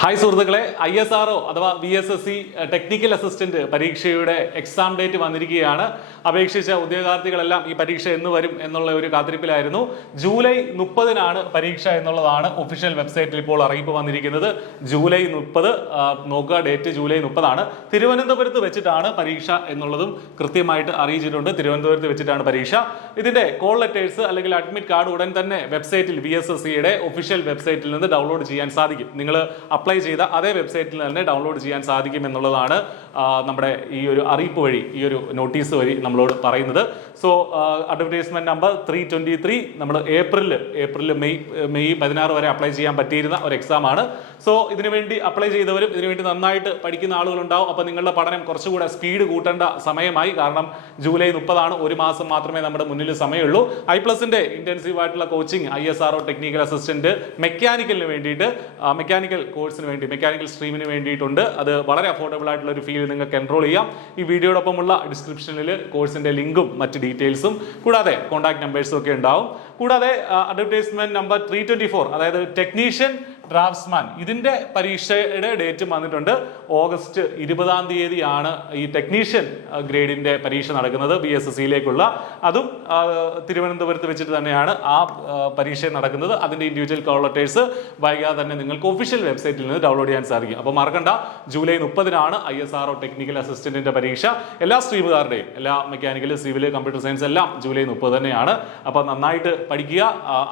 Hi സുഹൃത്തുക്കളെ, ISRO അഥവാ VSSC technical assistant പരീക്ഷയുടെ എക്സാം ഡേറ്റ് വന്നിരിക്കുകയാണ്. അപേക്ഷിച്ച ഉദ്യോഗാർത്ഥികളെല്ലാം ഈ പരീക്ഷ എന്ന് വരും എന്നുള്ള ഒരു കാത്തിരിപ്പിലായിരുന്നു. ജൂലൈ 30-നാണ് പരീക്ഷ എന്നുള്ളതാണ് ഒഫീഷ്യൽ വെബ്സൈറ്റിൽ ഇപ്പോൾ അറിയിപ്പ് വന്നിരിക്കുന്നത്. ജൂലൈ 30 നോക്കുക, ഡേറ്റ് ജൂലൈ 30-ആണ്. തിരുവനന്തപുരത്ത് വെച്ചിട്ടാണ് പരീക്ഷ എന്നുള്ളതും കൃത്യമായിട്ട് അറിയിച്ചിട്ടുണ്ട്. തിരുവനന്തപുരത്ത് വെച്ചിട്ടാണ് പരീക്ഷ. ഇതിന്റെ കോൾ ലെറ്റേഴ്സ് അല്ലെങ്കിൽ അഡ്മിറ്റ് കാർഡ് ഉടൻ തന്നെ വെബ്സൈറ്റിൽ VSSCയുടെ ഒഫീഷ്യൽ വെബ്സൈറ്റിൽ നിന്ന് ഡൗൺലോഡ് ചെയ്യാൻ സാധിക്കും. നിങ്ങൾ അപ്ലൈ ചെയ്ത അതേ വെബ്സൈറ്റിൽ തന്നെ ഡൗൺലോഡ് ചെയ്യാൻ സാധിക്കും എന്നുള്ളതാണ് നമ്മുടെ ഈ ഒരു അറിയിപ്പ് വഴി, ഈ ഒരു നോട്ടീസ് വഴി നമ്മളോട് പറയുന്നത്. സോ അഡ്വർടൈസ്മെന്റ് നമ്പർ 323 നമ്മൾ ഏപ്രിൽ മെയ് 16 വരെ അപ്ലൈ ചെയ്യാൻ പറ്റിയിരുന്ന ഒരു എക്സാം ആണ്. സോ ഇതിനുവേണ്ടി അപ്ലൈ ചെയ്തവരും ഇതിനുവേണ്ടി നന്നായിട്ട് പഠിക്കുന്ന ആളുകളുണ്ടാവും. അപ്പോൾ നിങ്ങളുടെ പഠനം കുറച്ചുകൂടെ സ്പീഡ് കൂട്ടേണ്ട സമയമായി. കാരണം ജൂലൈ 30-ആണ്, ഒരു മാസം മാത്രമേ നമ്മുടെ മുന്നിൽ സമയമുള്ളൂ. iPlusന്റെ ഇന്റൻസീവ് ആയിട്ടുള്ള കോച്ചിങ് ISRO ടെക്നിക്കൽ അസിസ്റ്റന്റ് മെക്കാനിക്കലിന് വേണ്ടിയിട്ട്, മെക്കാനിക്കൽ കോഴ്സിന് വേണ്ടി, മെക്കാനിക്കൽ സ്ട്രീമിന് വേണ്ടിയിട്ടുണ്ട്. അത് വളരെ അഫോർഡബിൾ ആയിട്ടുള്ള ഒരു ഫീൽ നിങ്ങൾക്ക് എൻറോൾ ചെയ്യാം. ഈ വീഡിയോടൊപ്പമുള്ള ഡിസ്ക്രിപ്ഷനിൽ കോഴ്സിന്റെ ലിങ്കും മറ്റ് ഡീറ്റെയിൽസും കൂടാതെ കോൺടാക്ട് നമ്പേഴ്സും ഒക്കെ ഉണ്ടാവും. കൂടാതെ അഡ്വർടൈസ്മെന്റ് നമ്പർ 324, അതായത് ടെക്നീഷ്യൻ ഡ്രാഫ്റ്റ്സ്മാൻ, ഇതിന്റെ പരീക്ഷയുടെ ഡേറ്റ് വന്നിട്ടുണ്ട്. ഓഗസ്റ്റ് 20-ാം തീയതിയാണ് ഈ ടെക്നീഷ്യൻ ഗ്രേഡിന്റെ പരീക്ഷ നടക്കുന്നത്, VSSCയിലേക്കുള്ള. അതും തിരുവനന്തപുരത്ത് വെച്ചിട്ട് തന്നെയാണ് ആ പരീക്ഷ നടക്കുന്നത്. അതിന്റെ ഇൻഡിവിജ്വൽ കോൾ ലെറ്റേഴ്സ് വൈകാതെ തന്നെ നിങ്ങൾക്ക് ഒഫീഷ്യൽ വെബ്സൈറ്റിൽ നിന്ന് ഡൗൺലോഡ് ചെയ്യാൻ സാധിക്കും. അപ്പോൾ മറക്കണ്ട, ജൂലൈ 30-നാണ് ISRO ടെക്നിക്കൽ അസിസ്റ്റന്റിന്റെ പരീക്ഷ. എല്ലാ സ്ട്രീമുകാരുടെയും, എല്ലാ മെക്കാനിക്കൽ, സിവിൽ, കമ്പ്യൂട്ടർ സയൻസ് എല്ലാം ജൂലൈ 30 തന്നെയാണ്. അപ്പോൾ നന്നായിട്ട് പഠിക്കുക,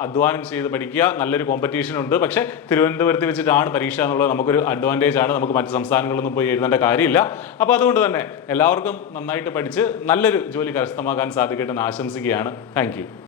അധ്വാനം ചെയ്ത് പഠിക്കുക. നല്ലൊരു കോമ്പറ്റീഷൻ ഉണ്ട്. പക്ഷേ തിരുവനന്തപുരത്ത് വെച്ചിട്ടാണ് പരീക്ഷ എന്നുള്ളത് നമുക്കൊരു അഡ്വാൻറ്റേജ് ആണ്. നമുക്ക് മറ്റ് സംസ്ഥാനങ്ങളിലൊന്നും പോയി എഴുതേണ്ട കാര്യമില്ല. അപ്പോൾ അതുകൊണ്ട് തന്നെ എല്ലാവർക്കും നന്നായിട്ട് പഠിച്ച് നല്ലൊരു ജോലി കരസ്ഥമാക്കാൻ സാധിക്കട്ടെ എന്ന് ആശംസിക്കുകയാണ്. Thank you.